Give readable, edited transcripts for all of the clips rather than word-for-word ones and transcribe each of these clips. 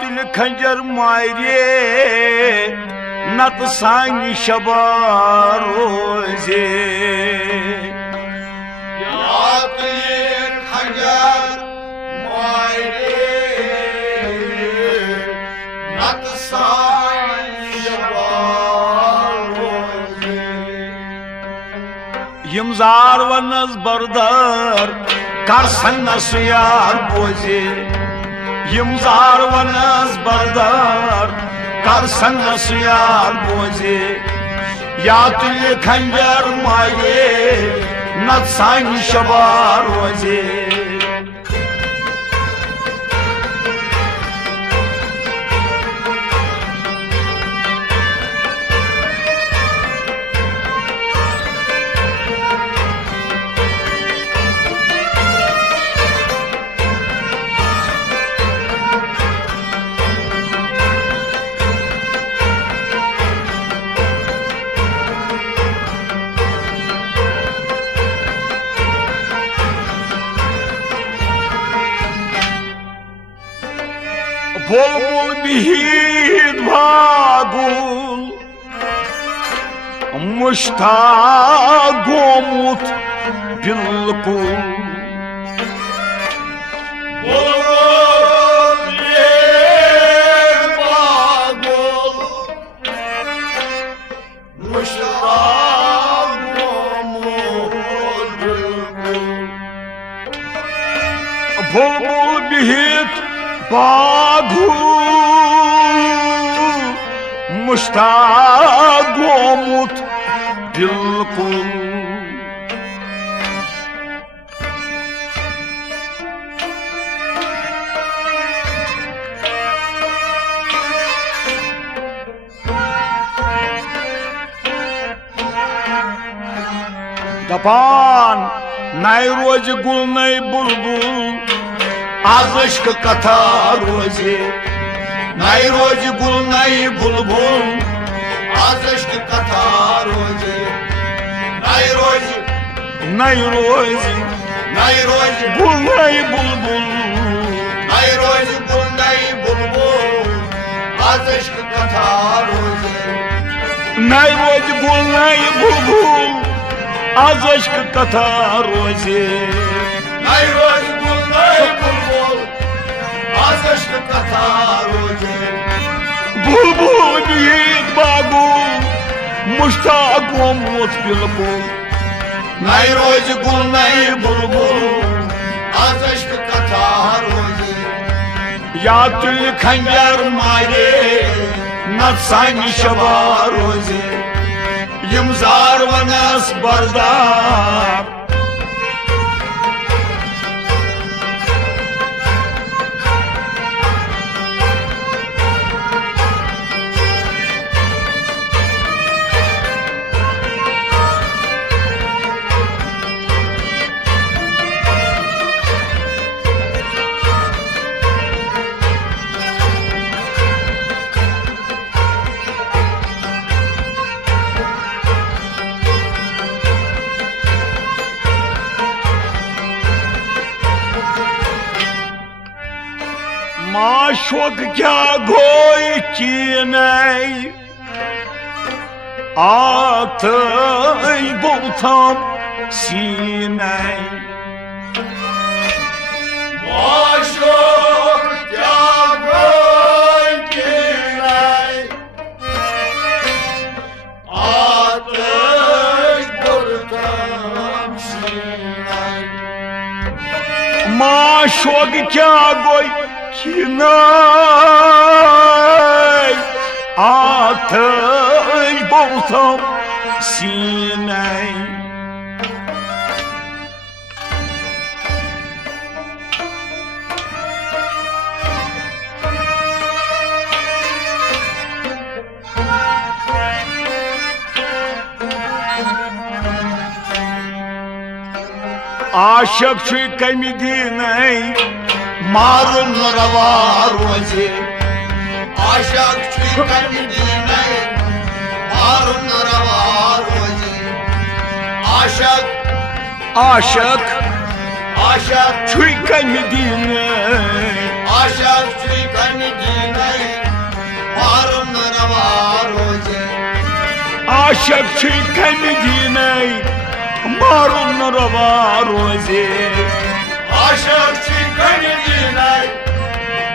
तुल खंजर मारे नत सानी शबा रोजे खंजर मारे नत सानी शबा रोजे यम जार वनस बरदार कर सन्नस यार बोझे यम जार वनस बरदार कर सन्नस यार बोझे या तुल खंजर माये नत सानी शबा रोजे बुलबुल बिहीद भागुल मुश्ताक गोमुत बिल्कुल बुलबुल बिहीद भागुल मुश्ताक गोमुत बिल्कुल बुलबुल बिहीद बागु मुश्ताक गोमुत बिल्कुल दपान नई रोज गुल नई बुलबुल आज इश्क कथा रोजे नई रोज गुल नई बुलबुल आज इश्क कथा रोजे नई रोज नई रोज नई रोज गुल नई बुलबुल नई रोज गुल नई बुलबुल आज इश्क कथा रोजे नई रोज गुल नई बुलबुल आज इश्क कथा रोजे नई रोज गुल नई बुलबुल आज इश्क कथा रोजे बुलबुल बिहीद बागु मुश्ताक गोमुत बिल्कुल नई रोज गुल नई बुलबुल आज इश्क कथा रोजे या तुल खंजर मारे नत सानी शबा रोजे यम जार वनस बरदार माशोक क्या गोई चीनई आत बोथम सीनई माशोक क्या गोई चीनई आत बोथम सीनई माशोक क्या गोई आत बोथम सीनई आशक कमी दिन मारुन रवा रोजे आशक कमी दिन मारुन रवा रोजे आशक आशक आशक कमी दिन आशक कमी दिन आशिक कमि दीन मारुन रवा रोजे आशिक कमि दीन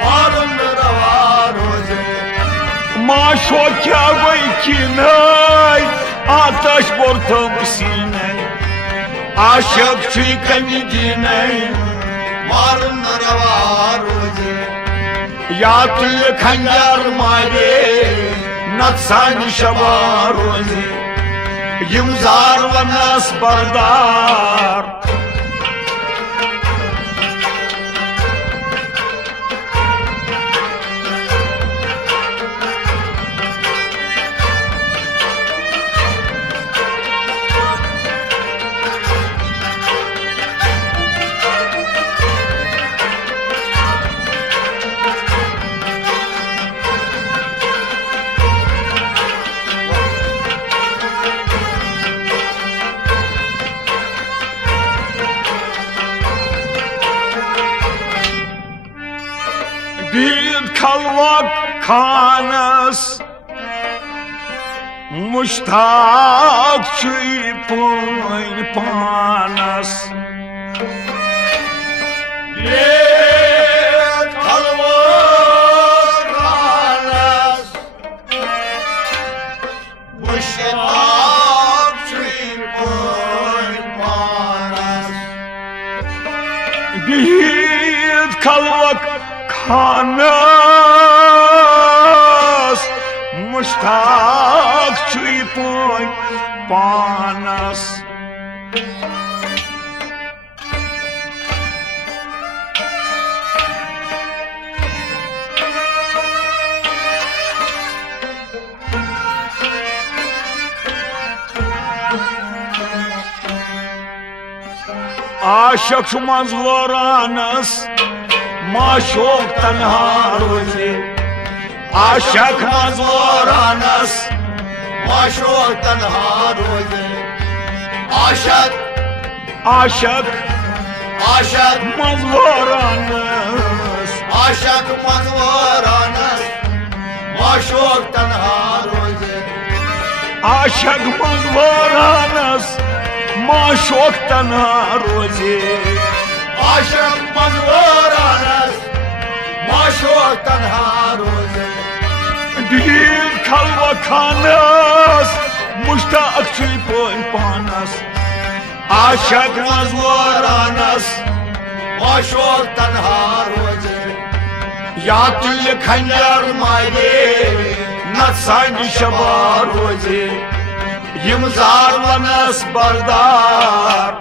मारुन रवा रोजे माशो क्या वैकिन आतश बोर्थम सीने आशिक कमि दीन मारुन रवा रोजे या तुल खंजर मारे नत्सान शबा रोजे यमजार वनस बरदार बीद खलवक खानस मुश्ताक चुई पुन पानस बीद खलवक खानस मुश्ताक चुई पुन पानस बीद खलवक खानस मुश्ताक चुई पुन पानस आशिक मंजूरानस माशोक तन्हा रोजे आशिक मंजूरानस माशोक तन्हा रोजे आशिक आशिक आशिक मंजूरानस आशिक मंजूरानस माशोक तन्हा रोजे आशिक मंजूरानस माशोक तन्हा रोजे आशिक मंजूरानस माशोक तन्हा रोजे बीद खलवक खानस मुश्ताक चुई पुन पानस आशिक मंजूरानस माशोक तन्हा रोजे या तुल खंजर मारे नत्सान शबा रोजे यमजार वनस बरदार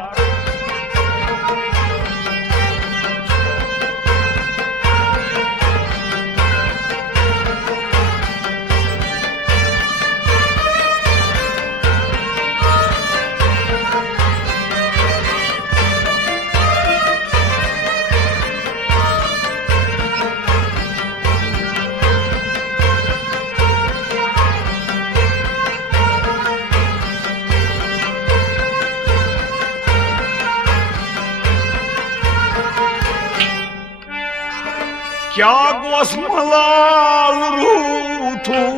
क्या गोस मलाल रूठूं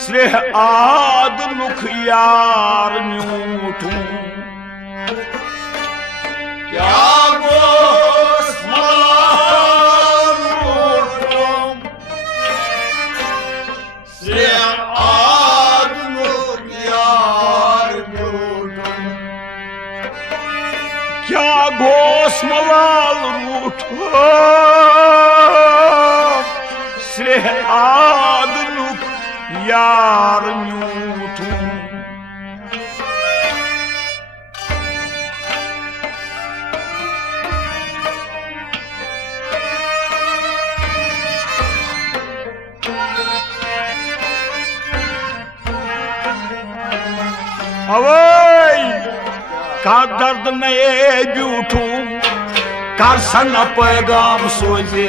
स्रेह आद नुख यार न्यूठूं क्या गोस मलाल रूठूं से आद नुख यार न्यूठूं क्या गोस मलाल रूठूं स्रेह आद नुख यार न्यूठूं अवै का दर्द नए ब्यूठू कर सन पैगाम सोजे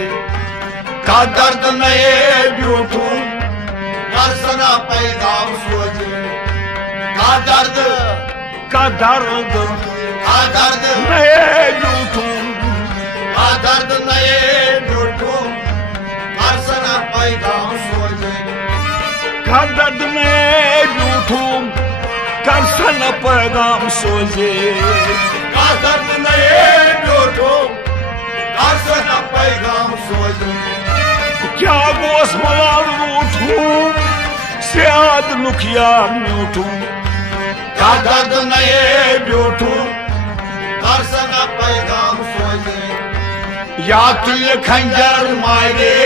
का दर्द नए ब्यूठू कर सना पैगाम सोजे का दर्द नए ब्यूठू का दर्द नए ब्यूठू कर सना पैगाम सोजे का दर्द नए झूठू कर सन पैगाम सोजे का दर्द नए झूठू कर सन पैगाम सोजे क्या गोस मलाल रूठू सियाद नुखियार म्यूठू का दर्द नए झूठू कर सन पैगाम सोजे या तुझे खंजर मारे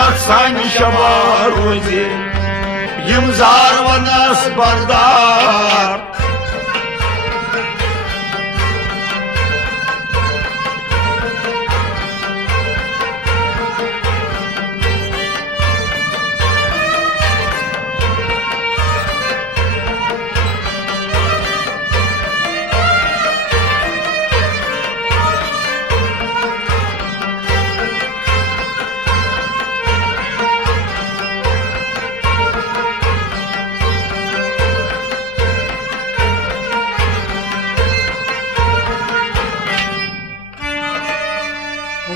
नक्सान शबा रोजे यमजार वनस बरदार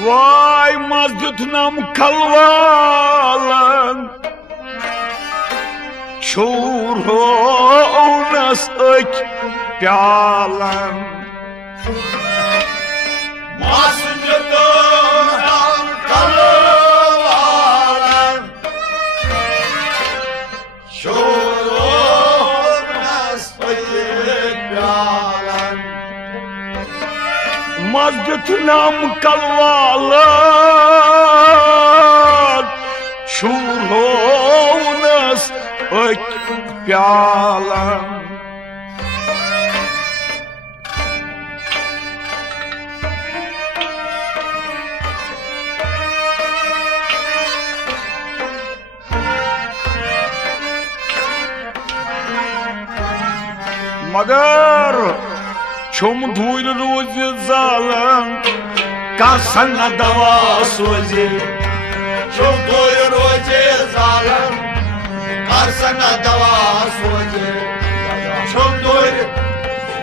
वाय मस्जिद नम खलवालन छूर हो उनस अच प्यालन मस्जिद नम खलवालन छूर हो उनस अच प्यालन मस्जिद नम कलवाल छूर होनस अक प्यालन मगर छुम धूल रोज जालन कर सन दवा सोजे छुम धूल रोज जालन कर सन दवा सोजे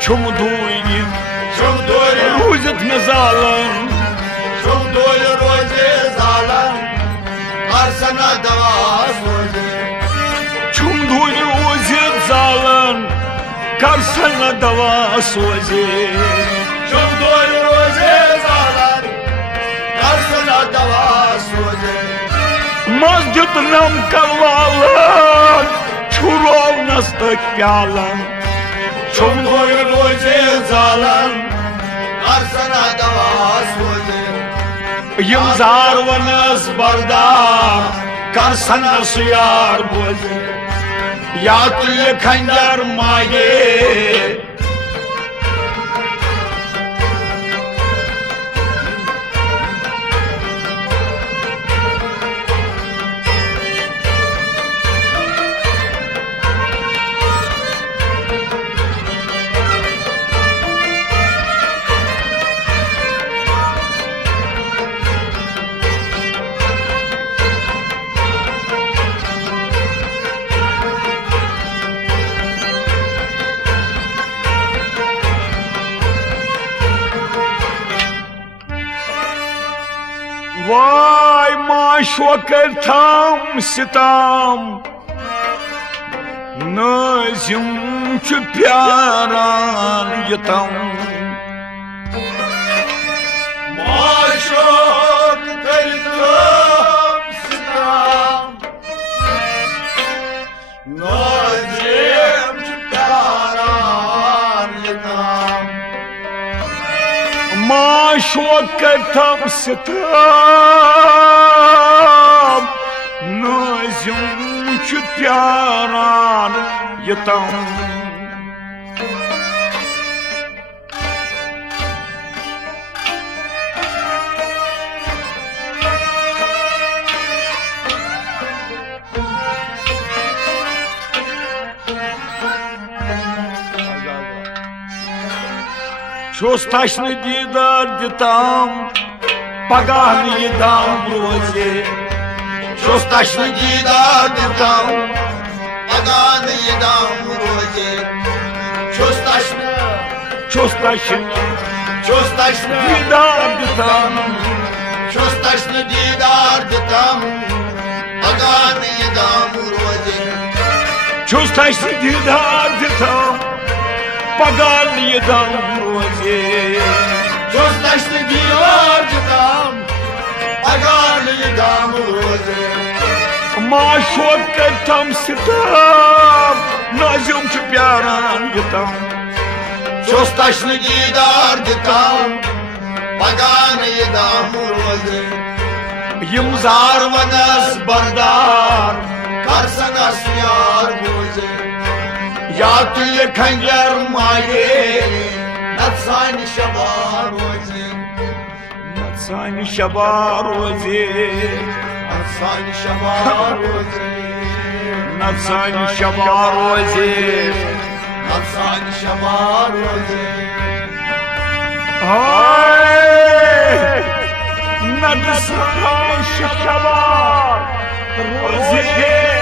छुम धूल रोज न जालन छुम धूल रोज जालन कर सन दवा सोजे छुम धूल रोज जालन कर सन दवा सोजे छुम धूल रोज जालन कर सन दवा सोजे मस्जिद नम कलवालन छुरो नस्तक प्यालन छुम धूल रोज जालन कर सन दवा सोजे यमजार वनस बरदार कर सन सुयार बोझे या तुझे खंजर मांगे वाय माशो कर थाम सिताम नजिम च प्यारान यतम माशो कर थाम सिताम नजिम च प्यारान यतम माशो कर थाम सिताम नजिम च प्यारान यतम Şos taşını didar ditam Pagahni yedam roze Şos taşını didar ditam Pagahni yedam roze Şos taşını didar ditam Şos taşını didar ditam Pagahni yedam roze छुस तस दीदार दिताम पगार ये दम रोजे छुस तस दीदार दिताम पगार ये दम रोजे माशोक करतम सिताम नाजुम च प्यारान यतम छुस तस दीदार दिताम पगार ये दम रोजे यम जार वनस बरदार करसनस यार रोजे या तुल खंजर माये नत्सानी शबा रोजे नत्सानी शबा रोजे नत्सानी शबा रोजे नत्सानी शबा रोजे नत्सानी शबा रोजे नत्सानी शबा रोजे